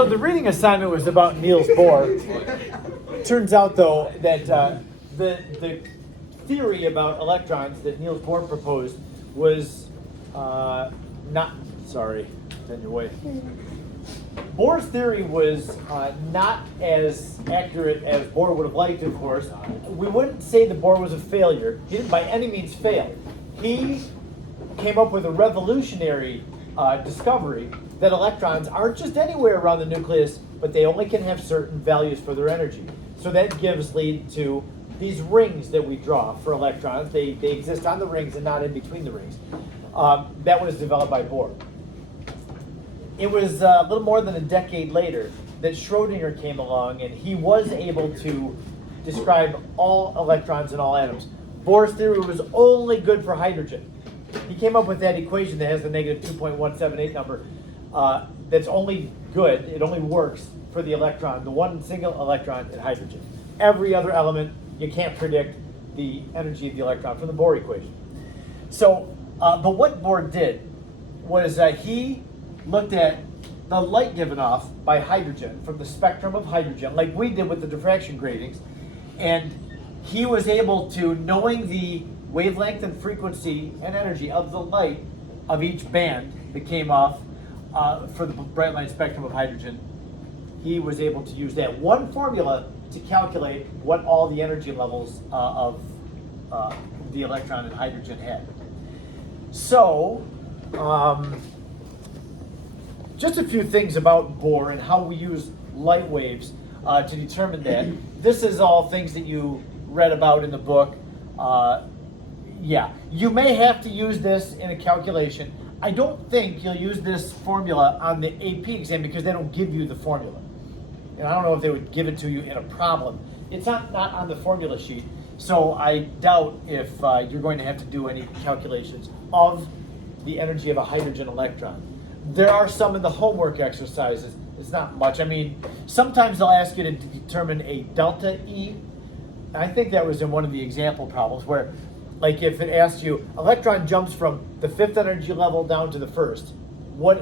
So the reading assignment was about Niels Bohr. Turns out, though, that the theory about electrons that Niels Bohr proposed was not. Sorry, in your way. Bohr's theory was not as accurate as Bohr would have liked, of course. We wouldn't say that Bohr was a failure. He didn't by any means fail. He came up with a revolutionary discovery that electrons aren't just anywhere around the nucleus, but they only can have certain values for their energy. So that gives lead to these rings that we draw for electrons. They exist on the rings and not in between the rings. That was developed by Bohr. It was a little more than a decade later that Schrodinger came along, and he was able to describe all electrons and all atoms. Bohr's theory was only good for hydrogen. He came up with that equation that has the negative 2.178 number. That's only good, it only works for the electron, the one single electron in hydrogen. Every other element, you can't predict the energy of the electron from the Bohr equation. So, but what Bohr did was he looked at the light given off by hydrogen from the spectrum of hydrogen, like we did with the diffraction gratings, and he was able to, knowing the wavelength and frequency and energy of the light of each band that came off for the bright line spectrum of hydrogen, he was able to use that one formula to calculate what all the energy levels of the electron and hydrogen had. So, just a few things about Bohr and how we use light waves to determine that. This is all things that you read about in the book. Yeah, you may have to use this in a calculation. I don't think you'll use this formula on the AP exam because they don't give you the formula. And I don't know if they would give it to you in a problem. It's not on the formula sheet, so I doubt if you're going to have to do any calculations of the energy of a hydrogen electron. There are some in the homework exercises. It's not much. I mean, sometimes they'll ask you to determine a delta E. I think that was in one of the example problems where, like if it asked you, electron jumps from the 5th energy level down to the 1st,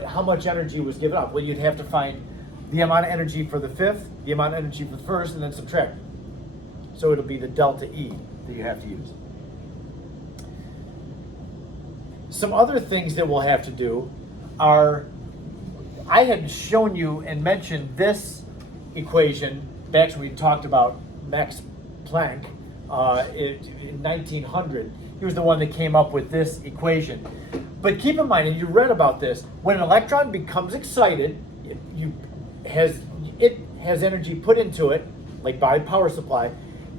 how much energy was given up? Well, you'd have to find the amount of energy for the 5th, the amount of energy for the 1st, and then subtract. So it'll be the delta E that you have to use. Some other things that we'll have to do are, I had shown you and mentioned this equation back when we talked about Max Planck in 1900. He was the one that came up with this equation. But keep in mind, and you read about this, when an electron becomes excited, it has energy put into it, like by power supply.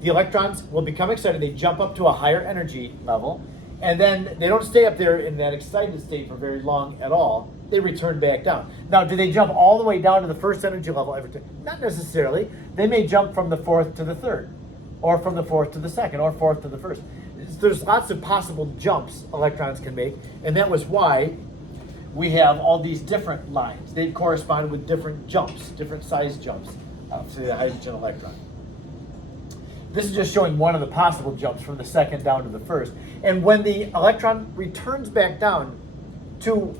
The electrons will become excited, they jump up to a higher energy level, and then they don't stay up there in that excited state for very long at all. They return back down. Now, do they jump all the way down to the 1st energy level every time? Not necessarily. They may jump from the 4th to the 3rd, or from the 4th to the 2nd, or 4th to the 1st. There's lots of possible jumps electrons can make, and that was why we have all these different lines. They correspond with different jumps, different size jumps to the hydrogen electron. This is just showing one of the possible jumps from the 2nd down to the 1st. And when the electron returns back down to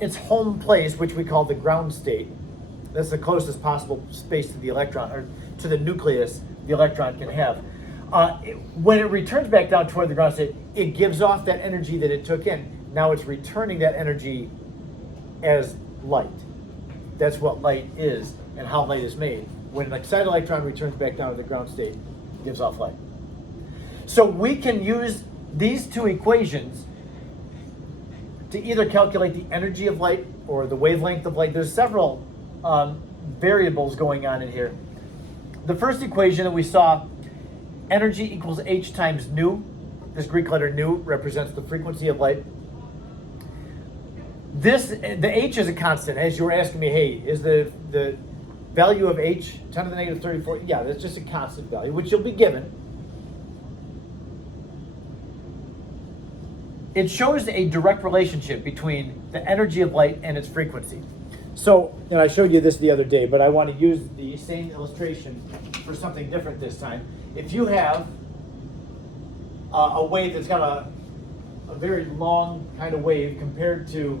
its home place, which we call the ground state, that's the closest possible space to the electron, or to the nucleus the electron can have. When it returns back down toward the ground state, it gives off that energy that it took in. Now it's returning that energy as light. That's what light is and how light is made. When an excited electron returns back down to the ground state, it gives off light. So we can use these two equations to either calculate the energy of light or the wavelength of light. There's several variables going on in here. The first equation that we saw, energy equals h times nu. This Greek letter nu represents the frequency of light. The h is a constant. As you were asking me, hey, is the value of h 10 to the negative 34? Yeah, that's just a constant value, which you'll be given. It shows a direct relationship between the energy of light and its frequency. So, and I showed you this the other day, but I want to use the same illustration for something different this time. If you have a wave that's got a very long kind of wave compared to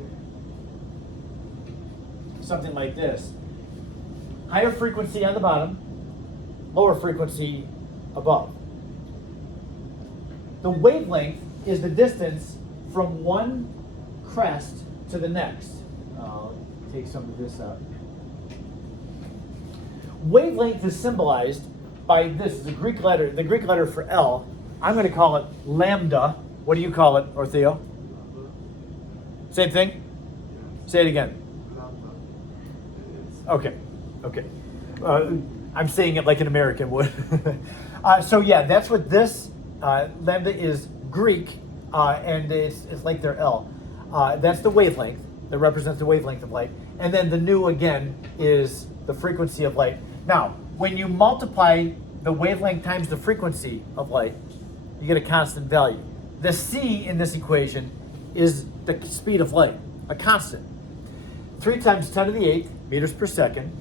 something like this, higher frequency on the bottom, lower frequency above. The wavelength is the distance from one crest to the next. I'll take some of this out. Wavelength is symbolized by this, the Greek letter for L. I'm going to call it lambda. What do you call it, Ortheo? Same thing? Say it again. Okay. I'm saying it like an American would. So yeah, that's what this lambda is Greek, and it's like their L. That's the wavelength that represents the wavelength of light. And then the nu again is the frequency of light. Now, when you multiply the wavelength times the frequency of light, you get a constant value. The c in this equation is the speed of light, a constant. 3 times 10 to the 8th meters per second.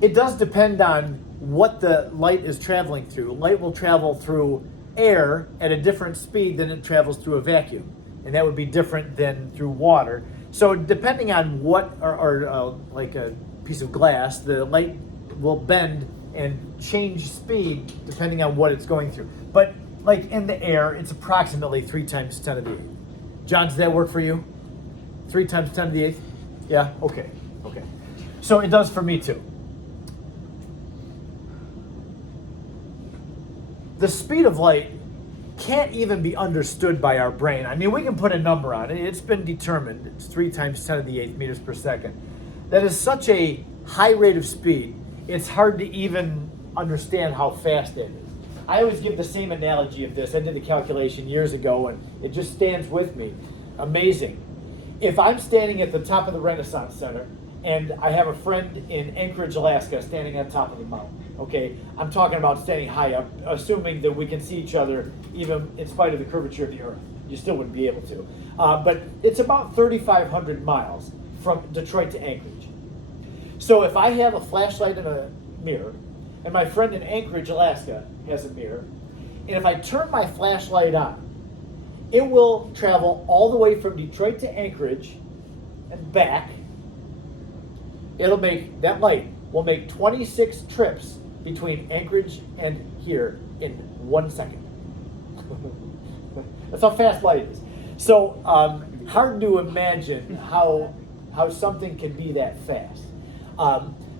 It does depend on what the light is traveling through. Light will travel through air at a different speed than it travels through a vacuum, and that would be different than through water. So depending on what, or like a piece of glass, the light will bend and change speed depending on what it's going through. But like in the air, it's approximately 3 times 10 to the 8th. John, does that work for you? 3 times 10 to the 8th? Yeah? Okay. So it does for me too. The speed of light can't even be understood by our brain. I mean, we can put a number on it. It's been determined. It's 3 times 10 to the 8th meters per second. That is such a high rate of speed, it's hard to even understand how fast it is. I always give the same analogy of this. I did the calculation years ago, and it just stands with me. Amazing. If I'm standing at the top of the Renaissance Center, and I have a friend in Anchorage, Alaska, standing on top of the mountain, okay? I'm talking about standing high up, assuming that we can see each other even in spite of the curvature of the Earth. You still wouldn't be able to. But it's about 3,500 miles from Detroit to Anchorage. So if I have a flashlight and a mirror, and my friend in Anchorage, Alaska, has a mirror, and if I turn my flashlight on, it will travel all the way from Detroit to Anchorage and back. That light will make 26 trips between Anchorage and here in 1 second. That's how fast light is. So hard to imagine how something can be that fast.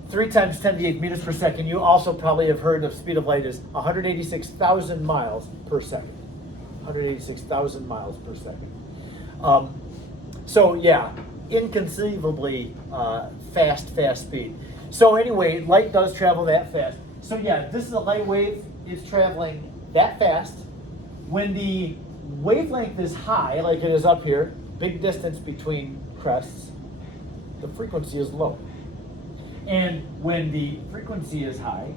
3 times 10 to the 8th meters per second. You also probably have heard of speed of light is 186,000 miles per second. 186,000 miles per second. So yeah, inconceivably fast speed. So anyway, light does travel that fast. So yeah, this is a light wave. It's traveling that fast. When the wavelength is high, like it is up here, big distance between crests, the frequency is low. And when the frequency is high,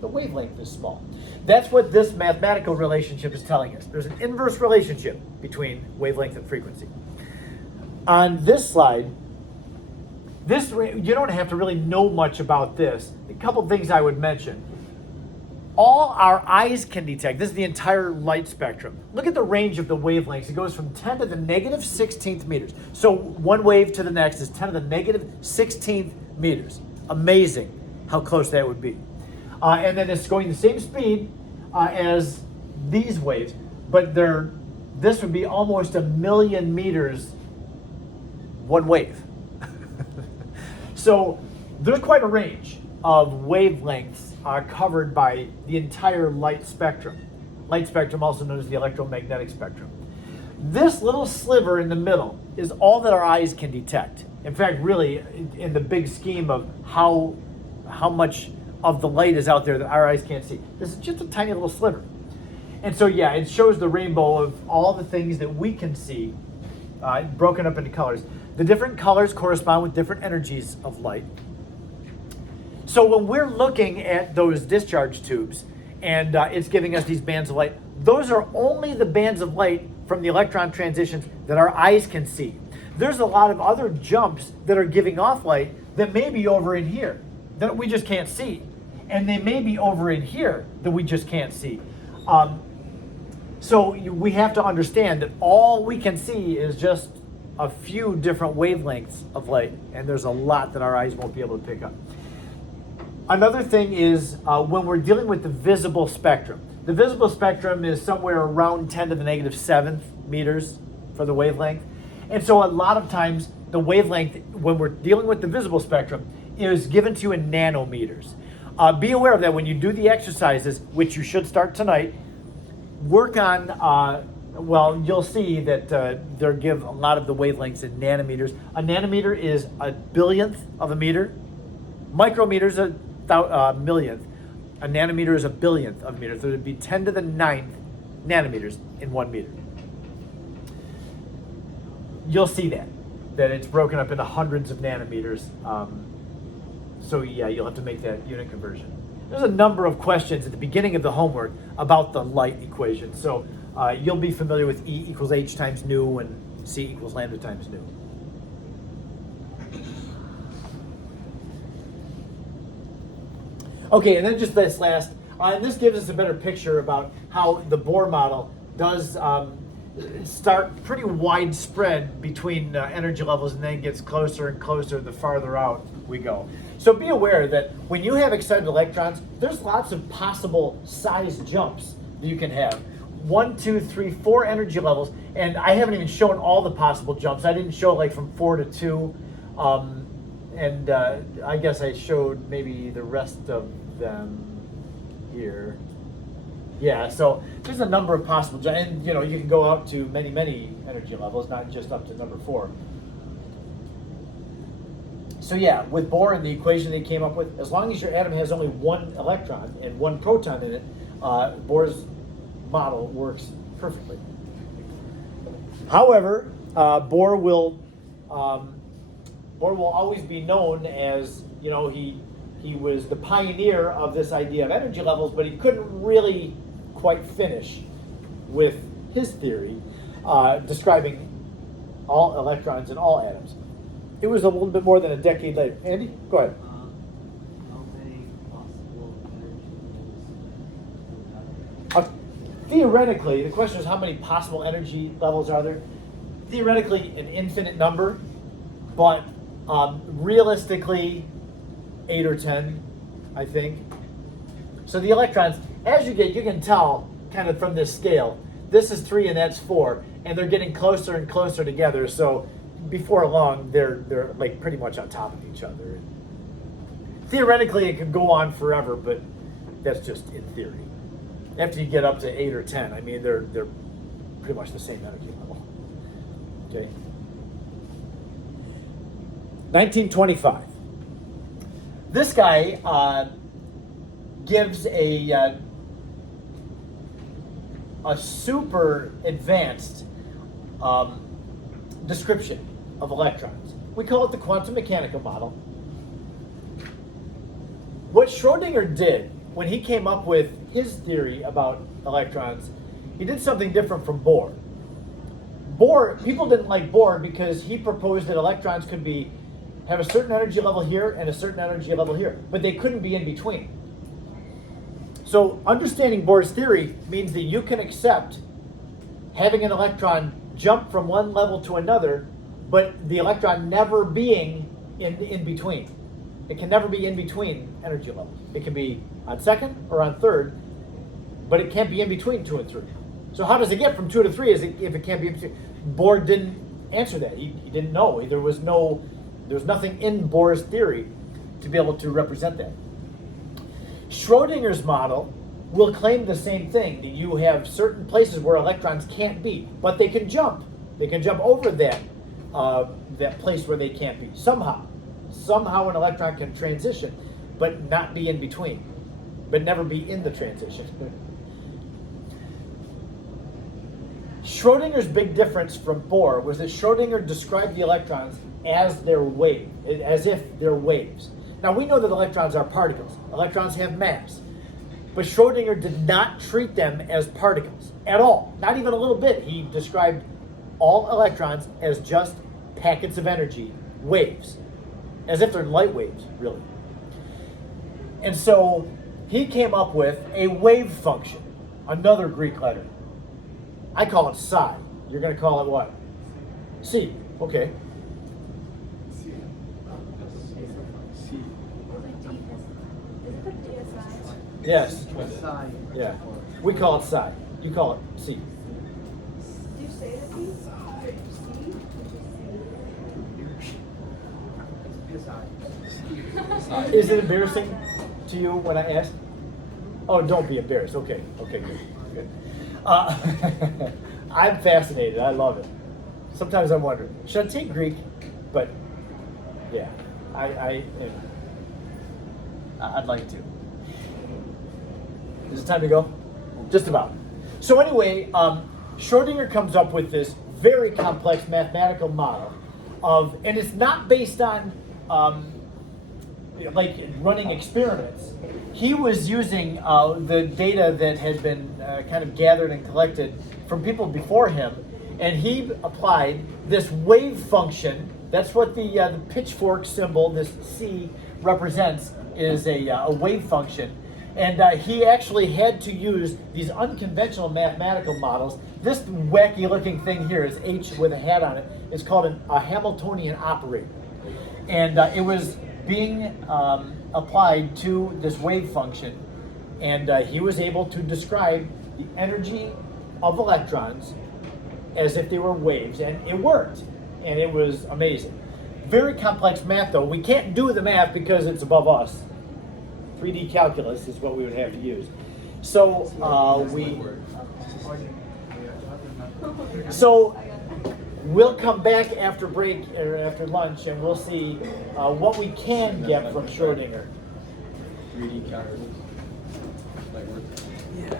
the wavelength is small. That's what this mathematical relationship is telling us. There's an inverse relationship between wavelength and frequency. On this slide, you don't have to really know much about this. A couple things I would mention. All our eyes can detect, this is the entire light spectrum. Look at the range of the wavelengths. It goes from 10 to the negative 16th meters. So one wave to the next is 10 to the negative 16th meters. Amazing how close that would be. And then it's going the same speed as these waves, but this would be almost 1 million meters one wave. So there's quite a range of wavelengths covered by the entire light spectrum. Light spectrum, also known as the electromagnetic spectrum. This little sliver in the middle is all that our eyes can detect. In fact, really, in the big scheme of how much of the light is out there that our eyes can't see, this is just a tiny little sliver. And so, yeah, it shows the rainbow of all the things that we can see, broken up into colors. The different colors correspond with different energies of light. So when we're looking at those discharge tubes and it's giving us these bands of light, those are only the bands of light from the electron transitions that our eyes can see. There's a lot of other jumps that are giving off light that may be over in here that we just can't see. And they may be over in here that we just can't see. So we have to understand that all we can see is just a few different wavelengths of light, and there's a lot that our eyes won't be able to pick up. Another thing is when we're dealing with the visible spectrum. The visible spectrum is somewhere around 10 to the negative 7th meters for the wavelength. And so a lot of times the wavelength, when we're dealing with the visible spectrum, is given to you in nanometers. Be aware of that when you do the exercises, which you should start tonight. Work on, well, you'll see that they'll give a lot of the wavelengths in nanometers. A nanometer is a billionth of a meter. Micrometer is a millionth. A nanometer is a billionth of a meter. So it would be 10 to the 9th nanometers in 1 meter. You'll see that it's broken up into hundreds of nanometers. So yeah, you'll have to make that unit conversion. There's a number of questions at the beginning of the homework about the light equation. So you'll be familiar with E equals h times nu and C equals lambda times nu. Okay, and then just this last, and this gives us a better picture about how the Bohr model does start pretty widespread between energy levels, and then gets closer and closer the farther out we go. So be aware that when you have excited electrons, there's lots of possible size jumps that you can have. 1, 2, 3, 4 energy levels, and I haven't even shown all the possible jumps. I didn't show like from 4 to 2, and I guess I showed maybe the rest of them here. Yeah, so there's a number of possible jumps, and you know, you can go out to many, many energy levels, not just up to number 4. So yeah, with Bohr and the equation they came up with, as long as your atom has only 1 electron and 1 proton in it, Bohr's model works perfectly. However, Bohr will always be known as, you know, he was the pioneer of this idea of energy levels, but he couldn't really quite finish with his theory describing all electrons in all atoms. It was a little bit more than a decade later. Andy, go ahead. How many possible energy levels? Theoretically, the question is how many possible energy levels are there? Theoretically, an infinite number, but realistically, 8 or 10, I think. So the electrons, as you can tell kind of from this scale, this is 3 and that's 4, and they're getting closer and closer together. So before long, they're like pretty much on top of each other. Theoretically, it could go on forever, but that's just in theory. After you get up to 8 or 10, I mean, they're pretty much the same energy level. Okay. 1925. This guy gives a super advanced description of electrons. We call it the quantum mechanical model. What Schrodinger did when he came up with his theory about electrons, he did something different from Bohr. People didn't like Bohr because he proposed that electrons could have a certain energy level here and a certain energy level here, but they couldn't be in between. So understanding Bohr's theory means that you can accept having an electron jump from one level to another, but the electron never being in between. It can never be in between energy levels. It can be on second or on third, but it can't be in between 2 and 3. So how does it get from 2 to 3 if it can't be in between? Bohr didn't answer that. He didn't know. There was nothing in Bohr's theory to be able to represent that. Schrodinger's model will claim the same thing, that you have certain places where electrons can't be, but they can jump. They can jump over that place where they can't be. Somehow an electron can transition, but not be in between, but never be in the transition. Schrodinger's big difference from Bohr was that Schrodinger described the electrons as as if they're waves. Now we know that electrons are particles. Electrons have mass. But Schrodinger did not treat them as particles at all, not even a little bit. He described all electrons as just packets of energy, waves, as if they're light waves, really. And so he came up with a wave function, another Greek letter. I call it psi. You're going to call it what? C. Okay. Yes. Psi. Yeah. We call it psi. You call it C. Do you say the piece? Is it embarrassing to you when I ask? Oh, don't be embarrassed. Okay. Okay. Good. Good. I'm fascinated. I love it. Sometimes I'm wondering, should I take Greek? But yeah, I'd like to. Is it time to go? Just about. So anyway, Schrodinger comes up with this very complex mathematical model of, and it's not based on like running experiments. He was using the data that had been kind of gathered and collected from people before him, and he applied this wave function. That's what the pitchfork symbol, this C, represents, is a wave function. And he actually had to use these unconventional mathematical models. This wacky looking thing here is H with a hat on it. It's called a Hamiltonian operator. And it was being applied to this wave function. And he was able to describe the energy of electrons as if they were waves. And it worked. And it was amazing. Very complex math, though. We can't do the math because it's above us. 3D calculus is what we would have to use. So we'll come back after break or after lunch, and we'll see what we can get from Schrodinger. 3D calculus. Like, yeah.